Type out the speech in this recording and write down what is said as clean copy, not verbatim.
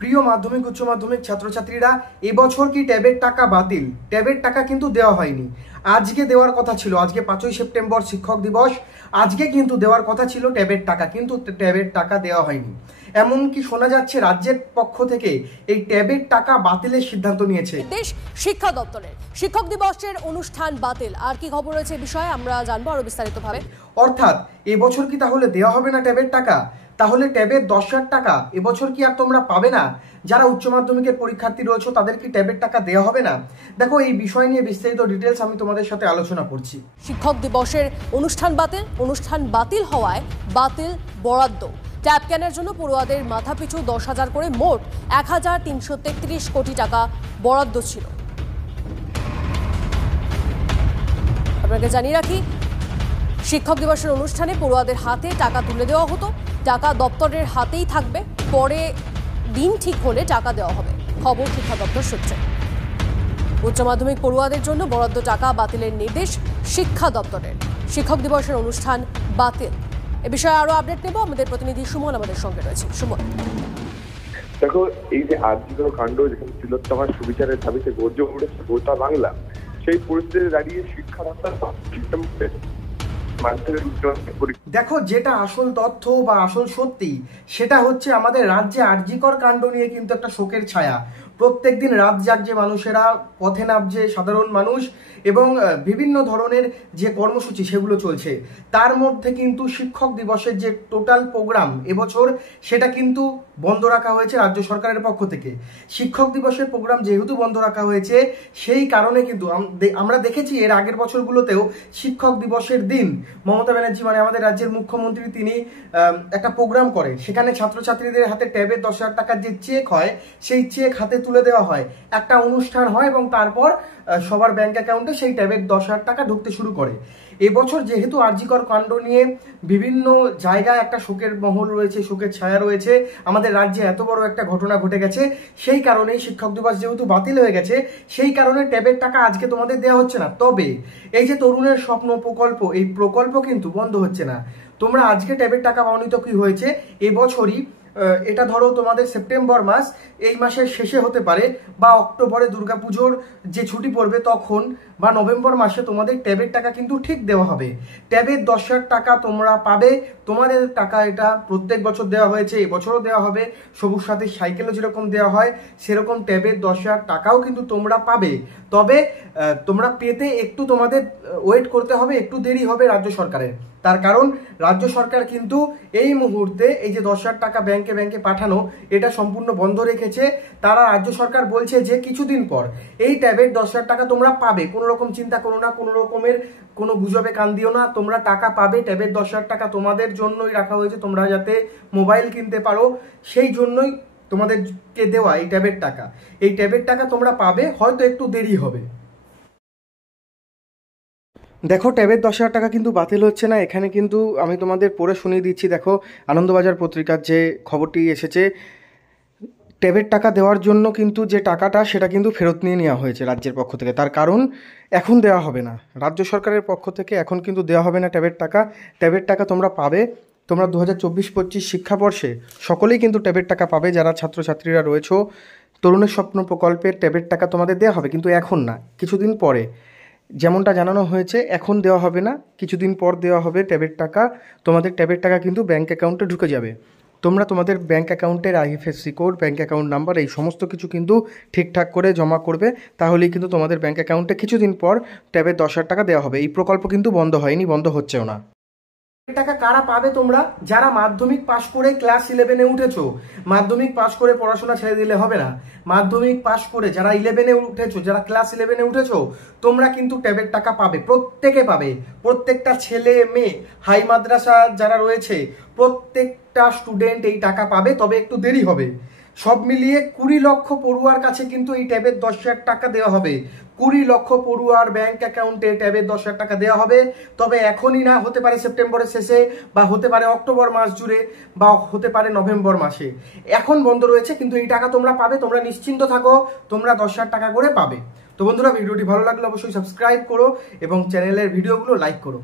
প্রিয় মাধ্যমিক উচ্চ মাধ্যমিক ছাত্রছাত্রীরা, এবছর কি ট্যাবের টাকা বাতিল? ট্যাবের টাকা কিন্তু দেওয়া হয়নি। আজকে দেওয়ার কথা ছিল, আজকে 5ই সেপ্টেম্বর শিক্ষক দিবস, আজকে কিন্তু দেওয়ার কথা ছিল ট্যাবের টাকা, কিন্তু ট্যাবের টাকা দেওয়া হয়নি। এমনকি শোনা যাচ্ছে রাজ্যের পক্ষ থেকে এই ট্যাবের টাকা বাতিলের সিদ্ধান্ত নিয়েছে দেশ শিক্ষা দপ্তরের। শিক্ষক দিবসের অনুষ্ঠান বাতিল। আর কি খবর রয়েছে এই বিষয়ে আমরা জানবো আরো বিস্তারিতভাবে। অর্থাৎ এবছর কি তাহলে দেওয়া হবে না ট্যাবের টাকা? তাহলে ট্যাবের 10,000 টাকা এবছর কি আর তোমরা পাবে না? যারা উচ্চ মাধ্যমিকের পরীক্ষার্থী রয়েছে তাদের কি ট্যাবের টাকা দেওয়া হবে না? দেখো, এই বিষয় নিয়ে বিস্তারিত ডিটেলস আমি তোমাদের সাথে আলোচনা করছি। শিক্ষক দিবসের অনুষ্ঠান বাতিল হওয়ায় বাতিল বরাদ্দ। ট্যাব কেনার জন্য পড়ুয়াদের মাথাপিছু 10,000 করে মোট 1,333 কোটি টাকা বরাদ্দ ছিল। আপনাকে জানিয়ে রাখি, শিক্ষক দিবসের অনুষ্ঠানে পড়ুয়াদের হাতে টাকা তুলে দেওয়া হতো। টাকা দপ্তরের হাতেই থাকবে, পরে দিন ঠিক হলে টাকা দেওয়া হবে, খবর শিক্ষা দপ্তর সূত্রে। উচ্চ মাধ্যমিক পড়ুয়াদের জন্য বরাদ্দ টাকা বাতিলের নির্দেশ শিক্ষা দপ্তরের। শিক্ষক দিবসের অনুষ্ঠান বাতিল। এ বিষয়ে আরো আপডেট নেব, আমাদের প্রতিনিধি সুমন আমাদের সঙ্গে রয়েছে। সুমন, দেখো, এই যে আর্যিকর কাণ্ড, যেখানে তিলোত্তমার সুবিচারের দাবিতে গর্জে উঠেছে গোটা বাংলা, সেই পরিস্থিতিতে দাঁড়িয়ে শিক্ষা দপ্তর দেখো, যেটা আসল তথ্য বা আসল সত্যি সেটা হচ্ছে আমাদের রাজ্যে আর্যিকর কাণ্ড নিয়ে কিন্তু একটা শোকের ছায়া। প্রত্যেকদিন রাত জাগছে মানুষেরা, পথে নামছে সাধারণ মানুষ, এবং বিভিন্ন ধরনের যে কর্মসূচি সেগুলো চলছে। তার মধ্যে কিন্তু শিক্ষক দিবসের যে টোটাল প্রোগ্রাম এবছর, সেটা কিন্তু বন্ধ রাখা হয়েছে রাজ্য সরকারের পক্ষ থেকে। শিক্ষক দিবসের প্রোগ্রাম যেহেতু বন্ধ রাখা হয়েছে, সেই কারণে কিন্তু আমরা দেখেছি এর আগের বছরগুলোতেও শিক্ষক দিবসের দিন মমতা ব্যানার্জি, মানে আমাদের রাজ্যের মুখ্যমন্ত্রী, তিনি একটা প্রোগ্রাম করে। সেখানে ছাত্রছাত্রীদের হাতে ট্যাবের 10,000 টাকার যে চেক হয়, সেই চেক হাতে তুলে দেওয়া হয়, একটা অনুষ্ঠান হয়, এবং তারপর সবার ব্যাংক অ্যাকাউন্টে সেই ট্যাবের 10,000 টাকা ঢুকতে শুরু করে। এবছর যেহেতু আর্যিকর কাণ্ড নিয়ে বিভিন্ন জায়গায় একটা শোকের মহল রয়েছে, শোকের ছায়া রয়েছে, আমাদের রাজ্যে এত বড় একটা ঘটনা ঘটে গেছে, সেই কারণেই শিক্ষক দিবস যেহেতু বাতিল হয়ে গেছে, সেই কারণে ট্যাবের টাকা আজকে তোমাদের দেওয়া হচ্ছে না। তবে এই যে তরুণের স্বপ্ন প্রকল্প, এই প্রকল্প কিন্তু বন্ধ হচ্ছে না। তোমরা আজকে ট্যাবের টাকা পাওনি তো কি হয়েছে, এবছরই এটা ধরো তোমাদের সেপ্টেম্বর মাস, এই মাসের শেষে হতে পারে, বা অক্টোবরে দুর্গাপুজোর যে ছুটি পড়বে তখন, বা নভেম্বর মাসে তোমাদের ট্যাবের টাকা কিন্তু ঠিক দেওয়া হবে। ট্যাবের 10,000 টাকা তোমরা পাবে। তোমাদের টাকা এটা প্রত্যেক বছর দেওয়া হয়েছে, এবছরও দেওয়া হবে। সবুজ সাথী সাইকেলও যেরকম দেওয়া হয়, সেরকম ট্যাবের 10,000 টাকাও কিন্তু তোমরা পাবে। তবে তোমরা পেতে একটু তোমাদের ওয়েট করতে হবে, একটু দেরি হবে রাজ্য সরকারের। তার কারণ রাজ্য সরকার কিন্তু এই মুহূর্তে এই যে 10,000 টাকা ব্যাংকে ব্যাংকে পাঠানো, এটা সম্পূর্ণ বন্ধ রেখেছে। তারা, রাজ্য সরকার বলছে যে কিছুদিন পর এই ট্যাবের 10,000 টাকা তোমরা পাবে। কোনো রকম চিন্তা করো না, কোনো রকমের কোনো গুজবে কান দিও না, তোমরা টাকা পাবে। ট্যাবের 10,000 টাকা তোমাদের জন্যই রাখা হয়েছে, তোমরা যাতে মোবাইল কিনতে পারো, সেই জন্যই তোমাদেরকে দেওয়া এই ট্যাবের টাকা। এই ট্যাবের টাকা তোমরা পাবে, হয়তো একটু দেরি হবে। দেখো, ট্যাবের 10,000 টাকা কিন্তু বাতিল হচ্ছে না। এখানে কিন্তু আমি তোমাদের পড়ে শুনিয়ে দিচ্ছি। দেখো, আনন্দবাজার পত্রিকার যে খবরটি এসেছে, ট্যাবের টাকা দেওয়ার জন্য কিন্তু যে টাকাটা, সেটা কিন্তু ফেরত নিয়ে নেওয়া হয়েছে রাজ্যের পক্ষ থেকে। তার কারণ এখন দেওয়া হবে না, রাজ্য সরকারের পক্ষ থেকে এখন কিন্তু দেওয়া হবে না ট্যাবের টাকা। ট্যাবের টাকা তোমরা পাবে, তোমরা 2024-25 শিক্ষাবর্ষে সকলেই কিন্তু ট্যাবের টাকা পাবে। যারা ছাত্রছাত্রীরা রয়েছে, তরুণের স্বপ্ন প্রকল্পের ট্যাবের টাকা তোমাদের দেওয়া হবে, কিন্তু এখন না, কিছুদিন পরে। যেমনটা জানানো হয়েছে, এখন দেওয়া হবে না, কিছুদিন পর দেওয়া হবে ট্যাবের টাকা। তোমাদের ট্যাবের টাকা কিন্তু ব্যাঙ্ক অ্যাকাউন্টে ঢুকে যাবে। তোমরা তোমাদের ব্যাঙ্ক অ্যাকাউন্টের IFSC code, bank account number, এই সমস্ত কিছু কিন্তু ঠিকঠাক করে জমা করবে, তাহলেই কিন্তু তোমাদের ব্যাঙ্ক অ্যাকাউন্টে কিছুদিন পর ট্যাবের 10,000 টাকা দেওয়া হবে। এই প্রকল্প কিন্তু বন্ধ হয়নি, বন্ধ হচ্ছেও না। টাকা কারা পাবে? তোমরা যারা মাধ্যমিক পাশ করে ক্লাস 11-এ উঠেছো। মাধ্যমিক পাশ করে পড়াশোনা ছেড়ে দিলে হবে না। মাধ্যমিক পাশ করে যারা 11-এ উঠেছো, যারা ক্লাস 11-এ উঠেছো, তোমরা কিন্তু ট্যাবের টাকা পাবে, প্রত্যেকে পাবে। প্রত্যেকটা ছেলে মেয়ে, হাই মাদ্রাসা যারা রয়েছে, প্রত্যেকটা স্টুডেন্ট এই টাকা পাবে, তবে একটু দেরি হবে। সব মিলিয়ে 20 লক্ষ পড়ুয়ার কাছে কিন্তু এই ট্যাবের 10,000 টাকা দেওয়া হবে। 20 লক্ষ পড়ুয়ার ব্যাংক অ্যাকাউন্টে ট্যাবের 10,000 টাকা দেওয়া হবে। তবে এখনই না, হতে পারে সেপ্টেম্বরের শেষে, বা হতে পারে অক্টোবর মাস জুড়ে, বা হতে পারে নভেম্বর মাসে। এখন বন্ধ রয়েছে, কিন্তু এই টাকা তোমরা পাবে। তোমরা নিশ্চিন্ত থাকো, তোমরা 10,000 টাকা করে পাবে। তো বন্ধুরা, ভিডিওটি ভালো লাগলে অবশ্যই সাবস্ক্রাইব করো এবং চ্যানেলের ভিডিওগুলো লাইক করো।